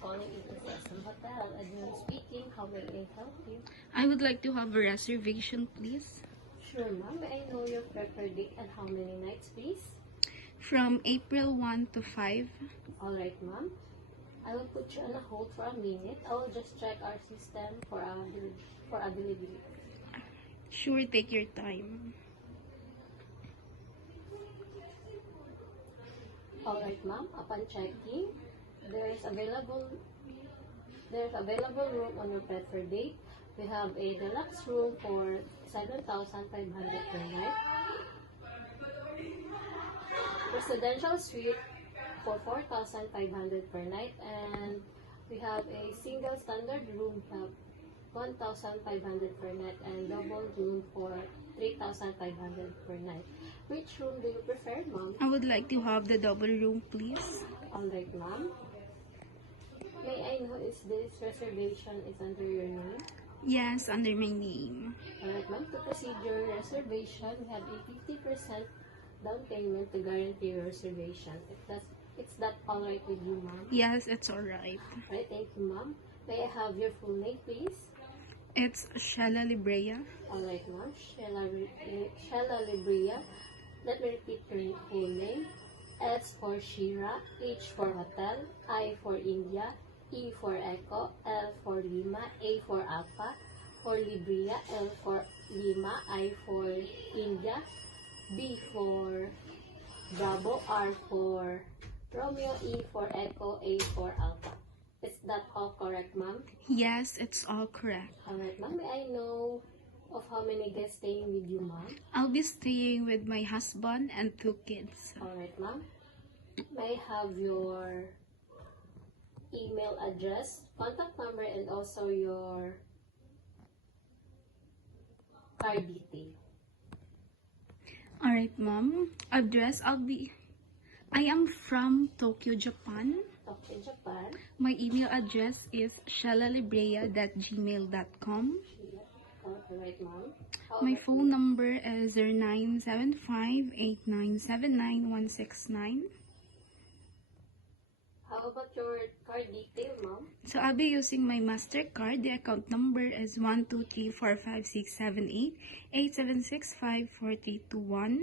calling Ecosystem Hotel. Admin speaking. How may I help you? I would like to have a reservation, please. Sure, ma'am. May I know your preferred date and how many nights, please? From April 1 to 5. Alright, ma'am. I will put you on a hold for a minute. I will just check our system for availability. Sure, take your time. Alright, ma'am. Upon checking, there's available room on your preferred date. We have a deluxe room for 7,500 per night. Residential suite for 4,500 per night, and we have a single standard room have 1,500 per night, and double room for 3,500 per night. Which room do you prefer, ma'am? I would like to have the double room, please. Alright, ma'am. May I know is this reservation is under your name? Yes, under my name. Alright, ma'am. To proceed your reservation, we have a 50% down payment to guarantee your reservation. It's that alright with you, ma'am? Yes, it's alright. Alright, thank you, ma'am. May I have your full name, please? It's Shella Librea. Alright, ma'am. Shella Librea. Let me repeat your full name. S for Shira, H for Hotel, I for India, E for Echo, L for Lima, A for Alpha, for Librea, L for Lima, I for India, B for Bravo, R for Romeo, E for Echo, A for Alpha. Is that all correct, ma'am? Yes, it's all correct. Alright, ma'am. May I know of how many guests staying with you, ma'am? I'll be staying with my husband and 2 kids. Alright, ma'am. May I have your email address, contact number, and also your card detail? Alright, ma'am. Address, I am from Tokyo, Japan. Okay, Japan. My email address is shellalibrea@gmail.com. Alright, ma'am. My phone number is 0975-8979-169. How about your card detail, ma'am? So I'll be using my MasterCard. The account number is 123456788765431.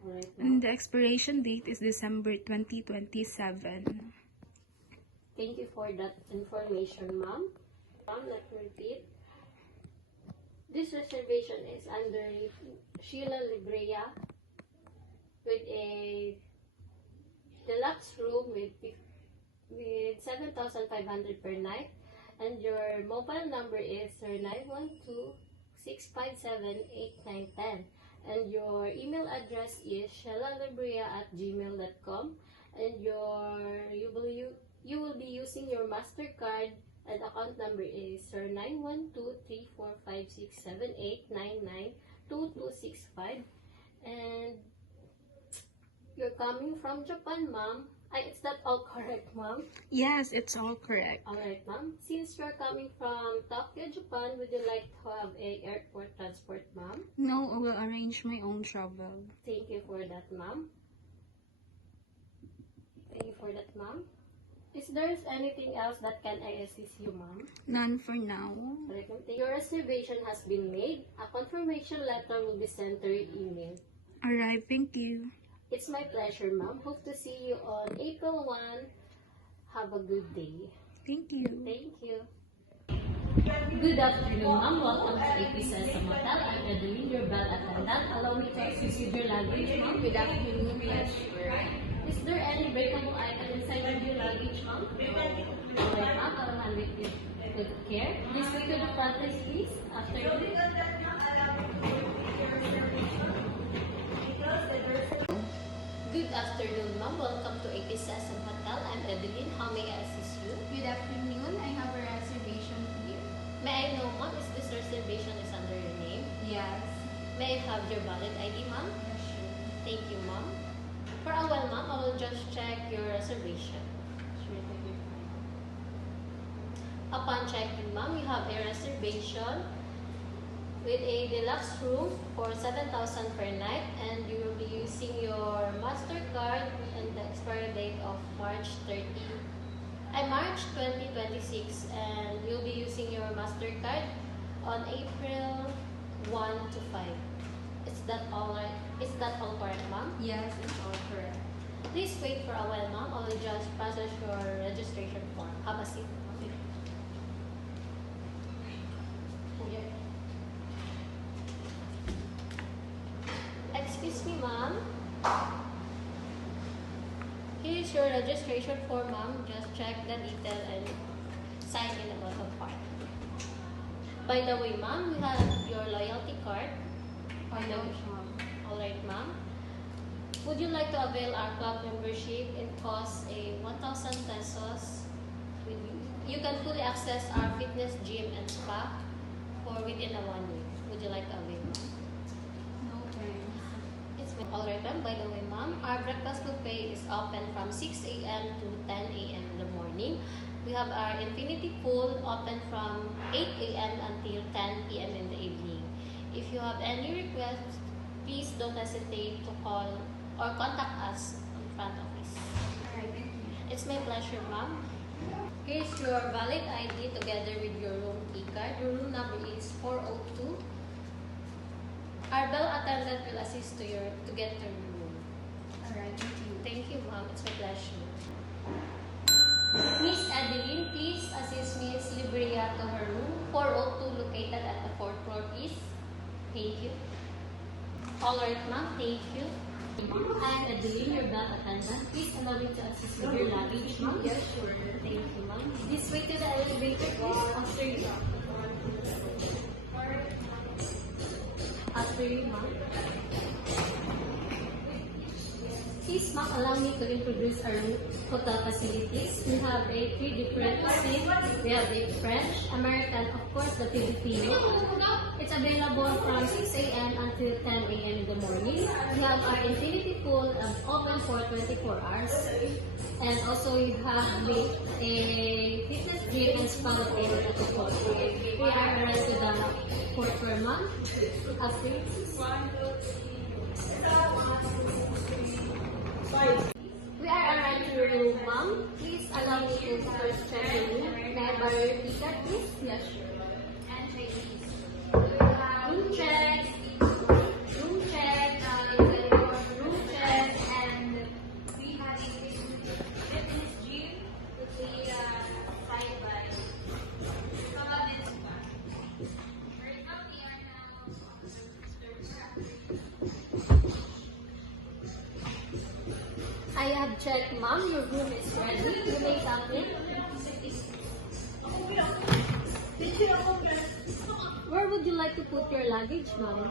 Alright, ma'am. And the expiration date is December 2027. Thank you for that information, ma'am. Ma'am, let me repeat. This reservation is under Sheila Librea with a deluxe room with 7,500 per night, and your mobile number is 912-657-8910, and your email address is shellalibrea@gmail.com, and you will be using your MasterCard, and account number is 912-345678992265, and you're coming from Japan, ma'am. Is that all correct, ma'am? Yes, it's all correct. Alright, ma'am. Since you're coming from Tokyo, Japan, would you like to have a airport transport, ma'am? No, I will arrange my own travel. Thank you for that, ma'am. Thank you for that, ma'am. Is there anything else that can I assist you, ma'am? None for now. Your reservation has been made. A confirmation letter will be sent to your email. Alright, thank you. It's my pleasure, ma'am. Hope to see you on April 1. Have a good day. Thank you. Thank you. Good afternoon, ma'am. Welcome to Ecosystem Hotel. I'm Adeline, your bell attendant. Allow me to assist with your luggage, ma'am. Good afternoon. Yes, sure. Is there any breakable item inside of your luggage, ma'am? Alright, ma'am. I'll handle it with care. Please go to the front desk, please. After you. Good afternoon, ma'am. Welcome to Ecosystem Hotel. I'm Adeline. How may I assist you? Good afternoon. I have a reservation here. May I know, ma'am, is this reservation is under your name? Yes. May I have your valid ID, ma'am? Yes, sure. Thank you, ma'am. For a while, ma'am, I will just check your reservation. Sure, take your time. Upon checking, ma'am, you have a reservation with a deluxe room for 7,000 per night, and you will be using your MasterCard and the expiry date of March 30, March 2026, and you'll be using your MasterCard on April 1 to 5. Is that all right? Is that all correct, ma'am? Yes, it's all correct. Please wait for a while, ma'am. I will just process your registration form. Have a seat. Excuse me, ma'am. Here is your registration form, ma'am. Just check the detail and sign in the bottom part. By the way, ma'am, we have your loyalty card. Alright, ma'am. Would you like to avail our club membership? It costs a 1,000 pesos. You can fully access our fitness gym and spa for within a 1 week. Would you like to avail? No thanks. It's alright, ma'am. By the way, ma'am, our breakfast buffet is open from 6 a.m. to 10 a.m. in the morning. We have our infinity pool open from 8 a.m. until 10 p.m. in the evening. If you have any requests, please don't hesitate to call or contact us on front office. Alright, thank you. It's my pleasure, ma'am. Here's your valid ID together with your room key card. Your room number is 402. Our bell attendant will assist to get to your room. Alright, thank you. Thank you, ma'am. It's my pleasure. Miss Adeline, please assist Miss Libria to her room 402 located at the 4th floor, please. Thank you. Alright, ma'am. Thank you. I am Adeline, your bell attendant. Please allow me to assist with your luggage, ma'am. Yes, sure. Thank you, ma'am. This way to the elevator, please. After you, ma'am. Please, ma'am, allow me to introduce our hotel facilities. We have a 3 different cuisine. We have a French, American, of course, the Filipino. It's available from 6 a.m. until 10 a.m. in the morning. We have our infinity pool open for 24 hours. And also we have a fitness gym and spa located at the fourth floor. We are around to the fourth floor, ma'am. After we are around to your room, ma'am. Please allow me to first check the room. May I borrow your ticket, please? Yes, sure. And Chinese. Room check. Room check. Room check, and we have a fitness gym to be side by Kamadins ba? Right now, we are now on the third floor. I have checked, ma'am. Your room is ready. You may come in. Where would you like to put your luggage, ma'am?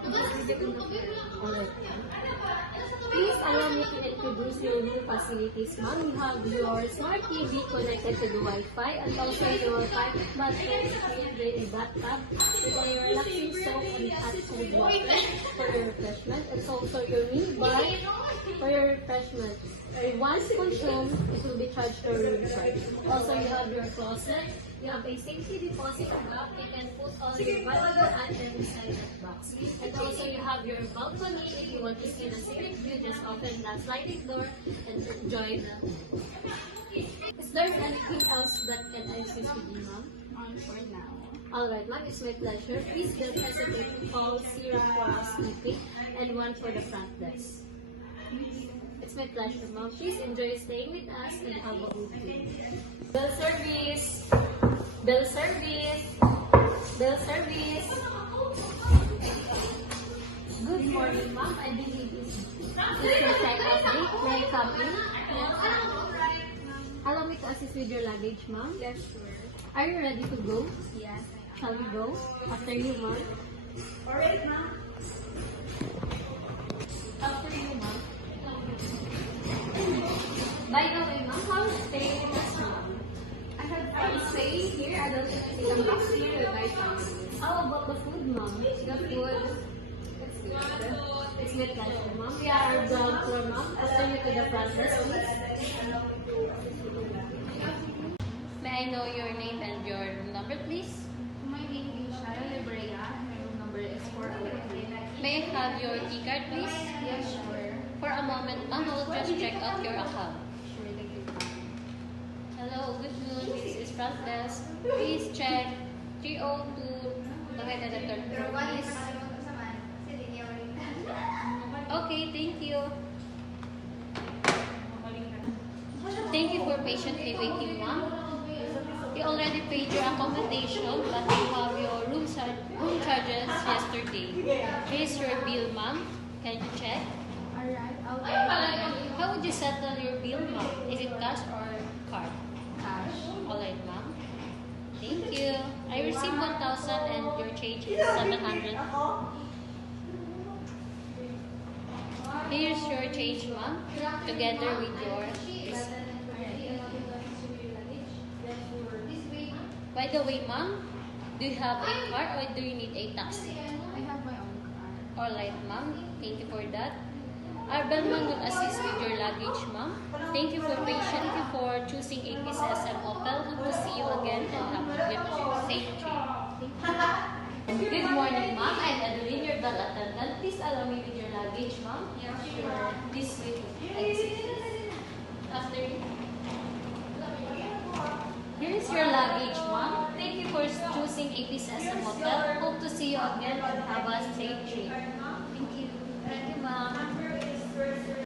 Alright. Please allow me to introduce your new facilities, ma'am. You have your smart TV connected to the Wi-Fi and also your private bathroom with a bathtub with a relaxing soap and hot cold water for your refreshment. And also your mini bar for your refreshment. Once consumed, it will be charged to your room charge. Also, you have your closet. You have a safety deposit box. You can put all your valuable items inside that box. And also, you have your balcony. If you want to see the scenic view, just open that sliding door and enjoy the. Is there anything else that can I assist with you, ma'am? For now. Alright, ma'am, it's my pleasure. Please don't hesitate to call 0 for housekeeping and 1 for the front desk. It's my pleasure, ma'am. Please enjoy staying with us and have a good day. Bell service! Bell service! Bell service! Good morning, ma'am. I believe this is your check-out date. May I come in? Allow me to assist with your luggage, ma'am. Yes, sure. Are you ready to go? Yes, I am. Shall we go? After you, ma'am. Alright, ma'am. After you, ma'am. By the way, ma'am, how is staying with us, ma'am? I had fun staying here. I don't think I'm back here with my family. How about the food, ma'am? The food. It's good. It's my pleasure, ma'am. We are ground floor, ma'am. After you to the front desk, please. May I know your name and your room number, please? My name is Shara Librea, and my room number is 408. May I have your key card, please? Yes, sure. For a moment, ma'am, I will just check out your account. Sure, thank you. Hello, good front desk. Please check 302. Bakit na third floor, please? Okay, thank you. Thank you for patiently waiting, ma'am. You already paid your accommodation, but you have your room charges yesterday. Here's your bill, ma'am. Can you check? Alright, I'll pay How would you settle your bill, ma'am? Is it cash or card? cash. Alright, ma'am. Thank you. I received 1,000 and your change is 700. Here's your change, ma'am, together with your receipt. By the way, ma'am, do you have a car or do you need a taxi? I have my own car. Alright, ma'am. Thank you for that. Our bellman will assist with your luggage, ma'am. Thank you for patience. Thank you for choosing APSSM Hotel. Hope to see you again and have a good safe trip. Good morning, ma'am. I'm Adeline, your bell attendant. Please allow me with your luggage, ma'am. Yeah, sure. This way. Exit. After you. Here is your luggage, ma'am. Thank you for choosing APSSM Hotel. Hope to see you again and have a safe trip. Thank you. Thank you, ma'am.